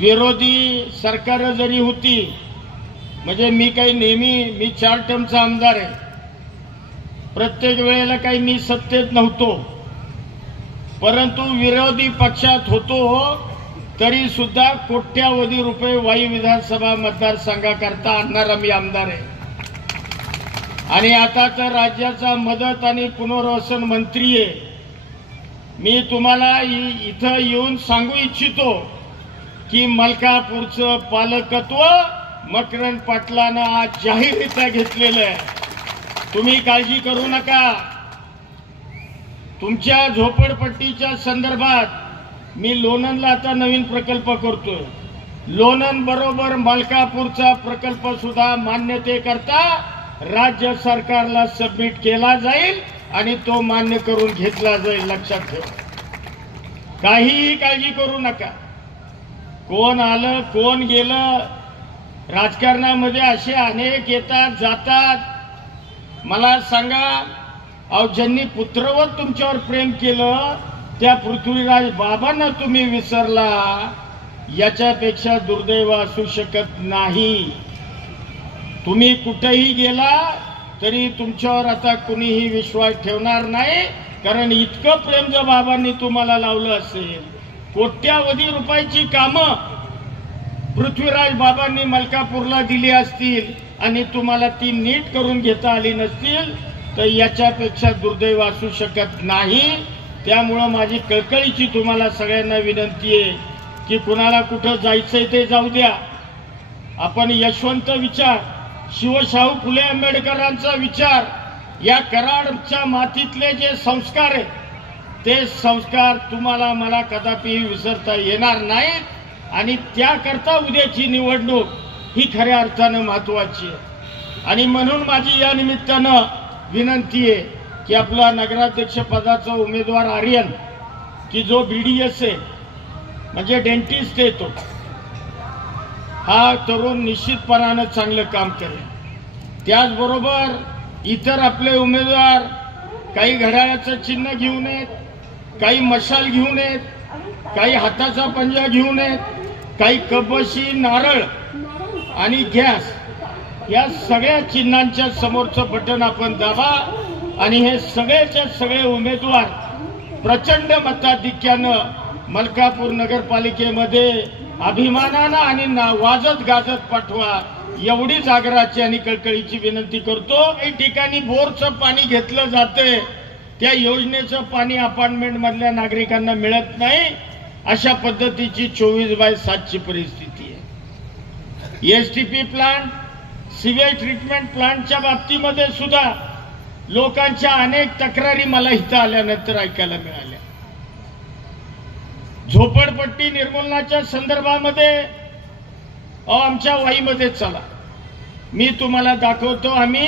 विरोधी सरकार जरी होती म्हणजे मी काही नेहमी मी चार टर्मचा आमदार आहे. प्रत्येक वेळेला काही मी सत्तेत नव्हतो. परंतु विरोधी पक्षात होतो हो, तरी सुद्धा कोट्यावधी रुपये वाई विधानसभा मतदारसंघाकरता आणणारा मी आमदार आहे. आणि आता तर राज्याचा मदत आणि पुनर्वसन मंत्री आहे. मी तुम्हाला इथं येऊन सांगू इच्छितो की मलकापूरचं पालकत्व मकरंद पाटलानं आज जाहीररित्या घेतलेलं आहे. तुम्ही काळजी करू नका. तुमच्या झोपडपट्टीच्या संदर्भात मी लोणंदला आता नवीन प्रकल्प करतोय. लोणंद बरोबर मलकापूरचा प्रकल्प सुद्धा मान्यतेकरता राज्य सरकारला सबमिट केला जाईल आणि तो मान्य करून घेतला जाईल लक्षात ठेवा. काहीही काळजी करू नका. कोण आलं कोण गेलं राजकारणामध्ये असे अनेक येतात जातात. मला सांगा अहो ज्यांनी पुत्रवत तुमच्यावर प्रेम केलं त्या पृथ्वीराज बाबांना तुम्ही विसरला. याच्यापेक्षा दुर्दैव असू शकत नाही. तुम्ही कुठेही गेला तरी तुमच्यावर आता कुणीही विश्वास ठेवणार नाही कारण इतकं प्रेम जर बाबांनी तुम्हाला लावलं असेल कोट्यावधी रुपयाची कामं पृथ्वीराज बाबांनी मलकापूरला दिली असतील आणि तुम्हाला ती नीट करून घेता आली नसतील तर याच्यापेक्षा दुर्दैव असू शकत नाही. त्यामुळं माझी कळकळीची तुम्हाला सगळ्यांना विनंती आहे की कुणाला कुठं जायचंय ते जाऊ द्या. आपण यशवंत विचार शिवशाहू फुले आंबेडकरांचा विचार या कराडच्या मातीतले जे संस्कार आहेत ते संस्कार तुम्हाला मला कदापि विसरता येणार नाहीत आणि त्याकरता उद्याची निवडणूक ही खऱ्या अर्थानं महत्वाची आहे. आणि म्हणून माझी या निमित्तानं विनंती आहे की आपला नगराध्यक्ष पदाचा उमेदवार आर्यन की जो बी डी एस आहे म्हणजे डेंटिस्ट आहे तो हा तरुण निश्चितपणानं चांगलं काम करेल. त्याचबरोबर इतर आपले उमेदवार काही घड्याळाचं चिन्ह घेऊन येत काही मशाल घेऊन येत काही हाताचा पंजा घेऊन येत काही कबशी नारळ आणि गॅस या सगळ्या चिन्हांच्या समोरचं बटन आपण दाबा आणि हे सगळ्याच्या सगळे उमेदवार प्रचंड मताधिक्यानं मलकापूर नगरपालिकेमध्ये अभिमानानं आणि ना वाजत गाजत पाठवा एवढीच आग्रहाची आणि कळकळीची विनंती करतो. काही ठिकाणी बोरचं पाणी घेतलं जातंय. त्या योजनेचं पाणी अपार्टमेंट मधल्या नागरिकांना मिळत नाही अशा पद्धतीची चोवीस बाय सातची परिस्थिती आहे. S T P plant sewage treatment प्लांटच्या बाबतीमध्ये सुद्धा लोकांच्या अनेक तक्रारी मला इथं आल्यानंतर ऐकायला मिळाल्या. झोपडपट्टी निर्मूलनाच्या संदर्भामध्ये अहो आमच्या वाईमध्ये चला. मी तुम्हाला दाखवतो आम्ही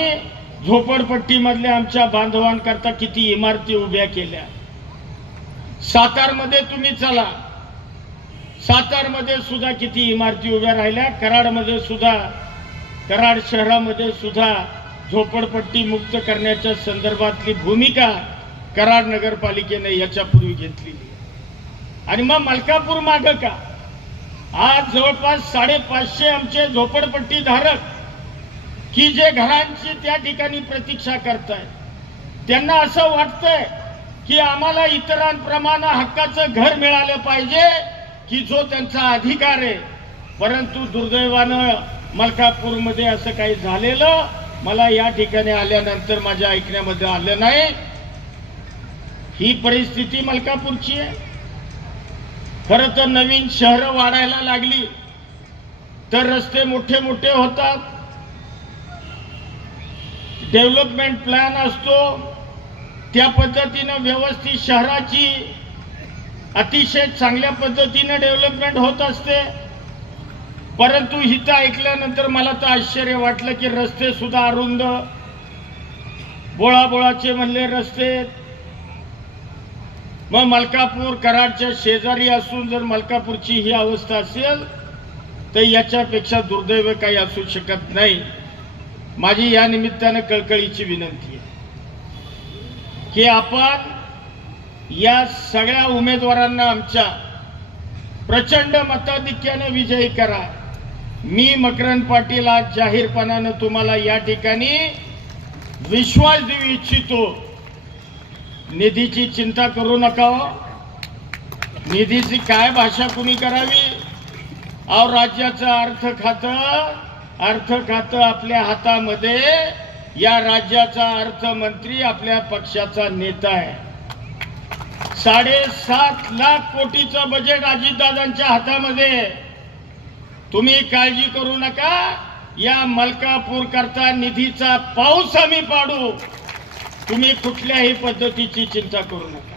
झोपडपट्टीमधल्या आमच्या बांधवांकरता किती इमारती उभ्या केल्या. सातारमध्ये तुम्ही चला. सातारमध्ये सुद्धा किती इमारती उभ्या राहिल्या. कराडमध्ये सुद्धा कराड शहरामध्ये सुद्धा झोपडपट्टी मुक्त करण्याच्या संदर्भातली भूमिका कराड नगरपालिकेने याच्यापूर्वी घेतलेली आणि मग मलकापूर माग का? आज जवळपास साडेपाचशे आमचे झोपडपट्टी धारक की जे घरांची त्या ठिकाणी प्रतीक्षा करतायत त्यांना असं वाटतंय की आम्हाला इतरांप्रमाणे हक्काचं घर मिळालं पाहिजे की जो त्यांचा अधिकार आहे. परंतु दुर्दैवानं मलकापूरमध्ये असं काही झालेलं मला या ठिकाणी आल्यानंतर माझ्या ऐकण्यामध्ये आलं नाही. ही परिस्थिती मलकापूरची आहे. खर तर नवीन शहरं वाढायला लागली. तर रस्ते मोठे मोठे होतात. डेव्हलपमेंट प्लॅन असतो त्या पद्धतीनं व्यवस्थित शहराची अतिशय चांगल्या पद्धतीनं डेव्हलपमेंट होत असते. परंतु इथं ऐकल्यानंतर मला तर आश्चर्य वाटलं की रस्ते सुद्धा अरुंद बोळाबोळाचे म्हणले रस्ते. मग मलकापूर कराडच्या शेजारी असून जर मलकापूरची ही अवस्था असेल तर याच्यापेक्षा दुर्दैव काही असू शकत नाही. माझी या निमित्तानं कळकळीची विनंती आहे की आपण या सगळ्या उमेदवारांना आमच्या प्रचंड मताधिक्याने विजयी करा. मी मकरंद पाटील आज जाहीरपणानं तुम्हाला या ठिकाणी विश्वास देऊ इच्छितो. निधीची चिंता करू नका हो. निधीची काय भाषा कुणी करावी? अहो राज्याचं अर्थ खातं अर्थ खातं आपल्या हातामध्ये या राज्याचा अर्थमंत्री आपल्या पक्षाचा नेता आहे. साडेसात लाख कोटीचं बजेट अजितदादांच्या हातामध्ये तुम्ही काळजी करू नका या मलकापूर करता निधीचा पाऊस आम्ही पाडू. तुम्ही कुठल्याही पद्धतीची चिंता करू नका.